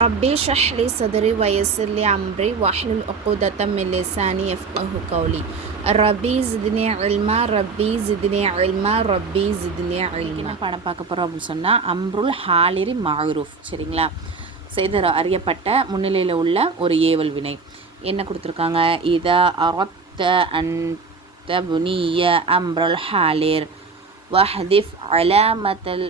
ربي اشرح لي صدري ويسر لي أمري واحلل عقدة من لساني يفقهوا قولي ربي زدني علما ربي زدني علما ربي زدني علما. என்ன பாடம் பார்க்க போகிறோம் அப்படின்னு சொன்னால் அம்ருல் ஹாலிரி மஅரூஃப். சரிங்களா, செய்த அறியப்பட்ட முன்னிலையில் உள்ள ஒரு ஏவல் வினை என்ன கொடுத்துருக்காங்க. இதா அரத்த அன் தபுனிய அம்ருல் ஹாலிர் வஹதிஃப் அலாமத்தல்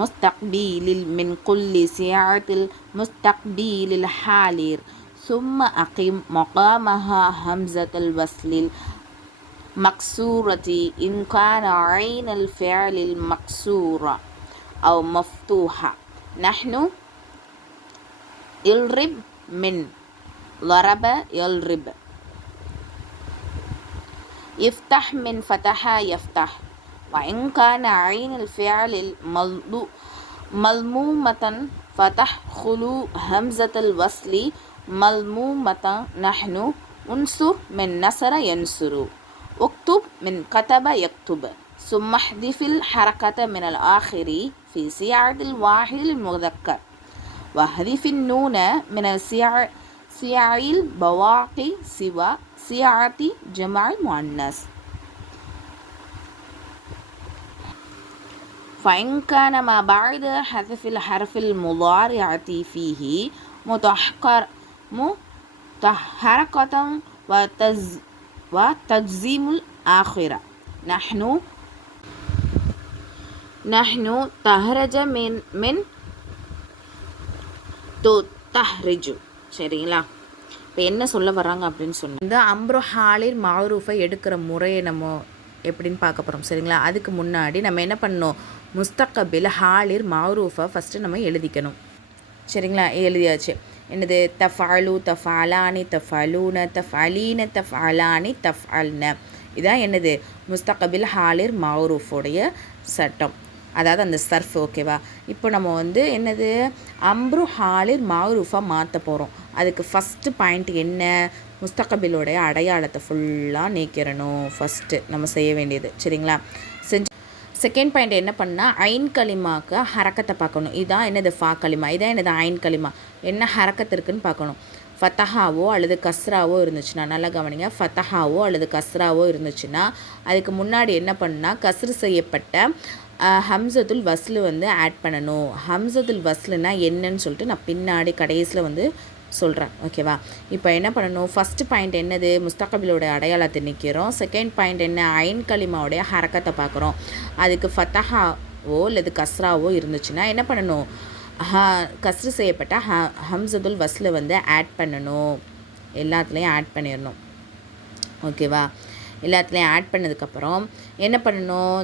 مستقبل من كل ساعة المستقبل الحالر ثم أقم مقامها همزة الوصل المكسورة إن كان عين الفعل المكسورة أو مفتوحة. نحن يلرب من ضرب يلرب. يفتح من فتح يفتح. وإن كان عين الفعل ملمومة فتدخل همزة الوصل ملمومة. نحن انصر من نصر ينصر. اكتب من كتب يكتب. ثم احذف الحركة من الآخر في سياعة الواحد المذكر واحذف النون من سياع البواقي سوى سياعة جمع المؤنث. فإن كان ما بعد حذف الحرف المضارعة فيه متحركة وتجزيم الآخرة. نحن تهرج من تهرج. சரிங்களா, இப்போ என்ன சொல்ல வர்றாங்க அப்படின்னு சொன்னால் இந்த அம்ரு ஹாலிர் மஅரூஃபை எடுக்கிற முறையை நம்ம எப்படின்னு பார்க்க போகிறோம். சரிங்களா, அதுக்கு முன்னாடி நம்ம என்ன பண்ணணும், முஸ்தகபில் ஹாலிர் மஅரூஃபை ஃபஸ்ட்டு நம்ம எழுதிக்கணும். சரிங்களா, எழுதியாச்சு. என்னது, தஃபாலு தஃபாலானி தஃபாலூன தஃபாலீன தஃபாலானி தஃபால்ன. இதான் என்னது முஸ்தகபில் ஹாலிர் மஅரூஃபோடைய சட்டம், அதாவது அந்த சர்ஃப். ஓகேவா, இப்போ நம்ம வந்து என்னது அம்ரு ஹாலிர் மஅரூஃபை மாற்ற போகிறோம். அதுக்கு ஃபஸ்ட்டு பாயிண்ட் என்ன, முஸ்தகபிலோடைய அடையாளத்தை ஃபுல்லாக நீக்கிறணும் ஃபஸ்ட்டு நம்ம செய்ய வேண்டியது. சரிங்களா, செகண்ட் பாயிண்ட் என்ன பண்ணால் ஐன் கலிமாக்கு ஹரக்கத்தை பார்க்கணும். இதான் என்னது ஃபா கலிமா, இதான் என்னது ஐன் கலிமா, என்ன ஹரக்கத்து இருக்குன்னு பார்க்கணும். ஃபத்தஹாவோ அல்லது கஸ்ராவோ இருந்துச்சுன்னா, நல்லா கவனிங்க, ஃபத்தஹாவோ அல்லது கஸ்ராவோ இருந்துச்சுன்னா அதுக்கு முன்னாடி என்ன பண்ணால் கஸ்ரு செய்யப்பட்ட ஹம்சத்துல் வஸ்லு வந்து ஆட் பண்ணணும். ஹம்சத்துல் வஸ்லுனா என்னன்னு சொல்லிட்டு நான் பின்னாடி கடைசியில் வந்து சொல்கிறேன். ஓகேவா, இப்போ என்ன பண்ணணும், ஃபஸ்ட்டு பாயிண்ட் என்னது முஸ்தகபிலோட அடையாளத்தை நிற்கிறோம். செகண்ட் பாயிண்ட் என்ன, ஐன் கலிமாவுடைய ஹரக்கத்தை பார்க்குறோம். அதுக்கு ஃபத்தஹாவோ அல்லது கஸ்ராவோ இருந்துச்சுன்னா என்ன பண்ணணும், கஸ்ரு செய்யப்பட்ட ஹம்சத்துல் வஸ்ல வந்து ஆட் பண்ணணும். எல்லாத்துலேயும் ஆட் பண்ணிடணும். ஓகேவா, எல்லாத்துலேயும் ஆட் பண்ணதுக்கப்புறம் என்ன பண்ணணும்,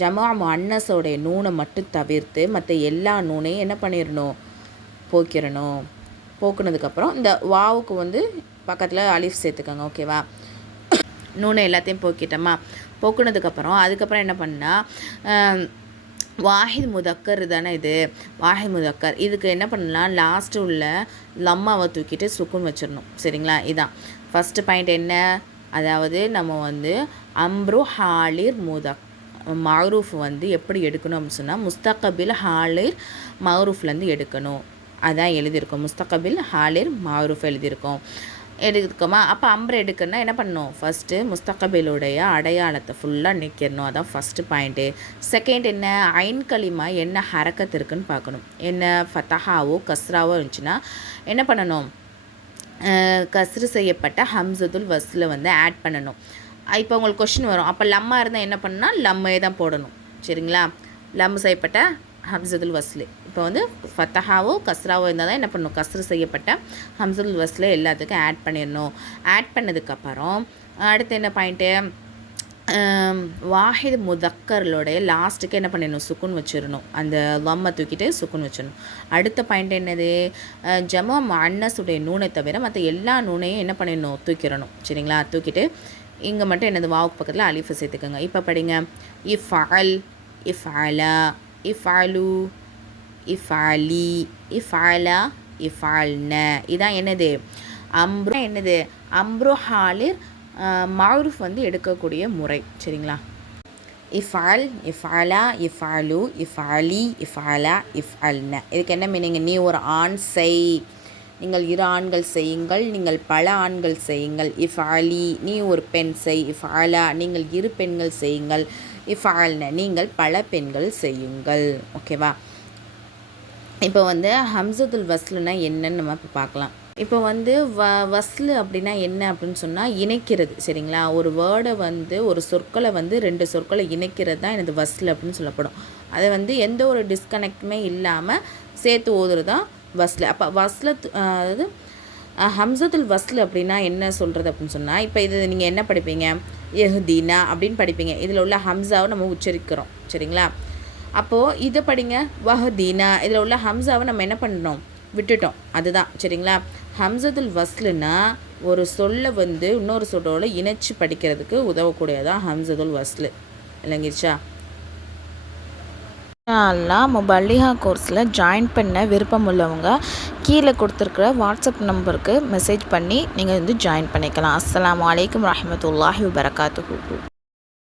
ஜமா முஅன்னஸோடைய நூனை மட்டும் தவிர்த்து மற்ற எல்லா நூனையும் என்ன பண்ணிடணும், போக்கிடணும். போக்குனதுக்கப்புறம் இந்த வாவுக்கு வந்து பக்கத்தில் அலிஃப் சேர்த்துக்கோங்க. ஓகேவா, நூனை எல்லாத்தையும் போக்கிட்டோமா, போக்குனதுக்கப்புறம் அதுக்கப்புறம் என்ன பண்ணால் வாஹித் முதக்கர் தானே இது, வாஹித் முதக்கர். இதுக்கு என்ன பண்ணலாம், லாஸ்ட்டு உள்ள லம்மாவை தூக்கிட்டு சுக்குன் வச்சிடணும். சரிங்களா, இதுதான் ஃபஸ்ட்டு பாயிண்ட் என்ன, அதாவது நம்ம வந்து அம்ரு ஹாலிர் மஅரூஃப் வந்து எப்படி எடுக்கணும் அப்படின்னு சொன்னால் முஸ்தகபில் ஹாலிர் மஅரூஃப்லேருந்து எடுக்கணும். அதான் எழுதியிருக்கோம், முஸ்தகபில் ஹாலிர் மஅரூஃப் எழுதியிருக்கோமா. அப்போ அம்ரை எடுக்கணும்னா என்ன பண்ணணும், ஃபஸ்ட்டு முஸ்தகபிலுடைய அடையாளத்தை ஃபுல்லாக நிற்கிறணும். அதான் ஃபஸ்ட்டு பாயிண்ட்டு. செகண்ட் என்ன, ஐன் கலிமா என்ன ஹரக்கத்து இருக்குன்னு பார்க்கணும். என்ன ஃபத்தஹாவோ கஸ்ராவோ இருந்துச்சுன்னா என்ன பண்ணணும், கஸ்ரு செய்யப்பட்ட ஹம்சத்துல் வஸ்ல வந்து ஆட் பண்ணணும். இப்போ உங்களுக்கு கொஷின் வரும், அப்போ லம்மா இருந்தால் என்ன பண்ணால் லம்மையே தான் போடணும். சரிங்களா, லம் செய்யப்பட்ட ஹம்சத்துல் வஸ்லு. இப்போ வந்து ஃபத்தஹாவோ கஸ்ராவோ இருந்தால் தான் என்ன பண்ணணும், கஸ்ரு செய்யப்பட்ட ஹம்சத்துல் வஸ்ல எல்லாத்துக்கும் ஆட் பண்ணிடணும். ஆட் பண்ணதுக்கப்புறம் அடுத்து என்ன பாயிண்ட்டு, வாஹித் முதக்கர்களோடைய லாஸ்ட்டுக்கு என்ன பண்ணிடணும், சுக்குன் வச்சிடணும். அந்த லம்மை தூக்கிட்டு சுக்குன் வச்சிடணும். அடுத்த பாயிண்ட் என்னது, ஜமா முஅன்னஸுடைய நூனை தவிர மற்ற எல்லா நூனையும் என்ன பண்ணிடணும், தூக்கிடணும். சரிங்களா, தூக்கிட்டு இங்கே மட்டும் என்னது வாவுக்கு பக்கத்தில் அலிஃபை சேர்த்துக்கோங்க. இப்போ படிங்க, இஃபஅல் இஃபஅலா இஃபஅலு இஃபஅலி இஃபஅலா இஃபஅல்ன. இதான் என்னது அம்ரு, என்னது அம்ரு ஹாலிர் மஅரூஃப் வந்து எடுக்கக்கூடிய முறை. சரிங்களா, இஃபால், இஃபாலா, இஃபாலு, இஃபாலி, இஃபாலா, இஃபால்ன. இதுக்கு என்ன மீனிங்? நீ ஒரு ஆண் செய், நீங்கள் 2 ஆண்கள் செய்யுங்கள், நீங்கள் பல ஆண்கள் செய்யுங்கள். இஃபாலி, நீ ஒரு பெண் செய். இஃபாலா, நீங்கள் 2 பெண்கள் செய்யுங்கள். இஃபால்ன, நீங்கள் பல பெண்கள் செய்யுங்கள். ஓகேவா? இப்போ வந்து ஹம்சத்துல் வஸ்லுனா என்னன்னு நம்ம இப்போ பார்க்கலாம். இப்போ வந்து வஸ்லு அப்படின்னா என்ன அப்படின்னு சொன்னால் இணைக்கிறது. சரிங்களா? ஒரு வேர்டை வந்து ஒரு சொற்களை வந்து 2 சொற்களை இணைக்கிறது தான் எனது வஸ்லு அப்படின்னு சொல்லப்படும். அதை வந்து எந்த ஒரு டிஸ்கனெக்டுமே இல்லாமல் சேர்த்து ஓதுறது தான் வஸ்லு. அப்போ வஸ்ல அதாவது ஹம்சத்துல் வஸ்லு அப்படின்னா என்ன சொல்கிறது அப்படின்னு சொன்னால், இப்போ இது நீங்கள் என்ன படிப்பீங்க? எஹ்தீனா அப்படின்னு படிப்பீங்க. இதில் உள்ள ஹம்சாவை நம்ம உச்சரிக்கிறோம். சரிங்களா? அப்போது இதை படிங்க, வஹ்தீனா. இதில் உள்ள ஹம்சாவை நம்ம என்ன பண்ணணும்? விட்டுட்டோம். அதுதான். சரிங்களா? ஹம்சத்துல் வஸ்லுனா ஒரு சொல்லை வந்து இன்னொரு சொல்லோட இணைச்சி படிக்கிறதுக்கு உதவக்கூடியதான் ஹம்சத்துல் வஸ்லு. விளங்கிருச்சா? எல்லாம் முபல்லிஹா கோர்ஸில் ஜாயின் பண்ண விருப்பம் உள்ளவங்க கீழே கொடுத்துருக்குற வாட்ஸ்அப் நம்பருக்கு மெசேஜ் பண்ணி நீங்கள் வந்து ஜாயின் பண்ணிக்கலாம். அஸ்ஸலாமு அலைக்கும் வரஹ்மத்துல்லாஹி வபரகாத்துஹு.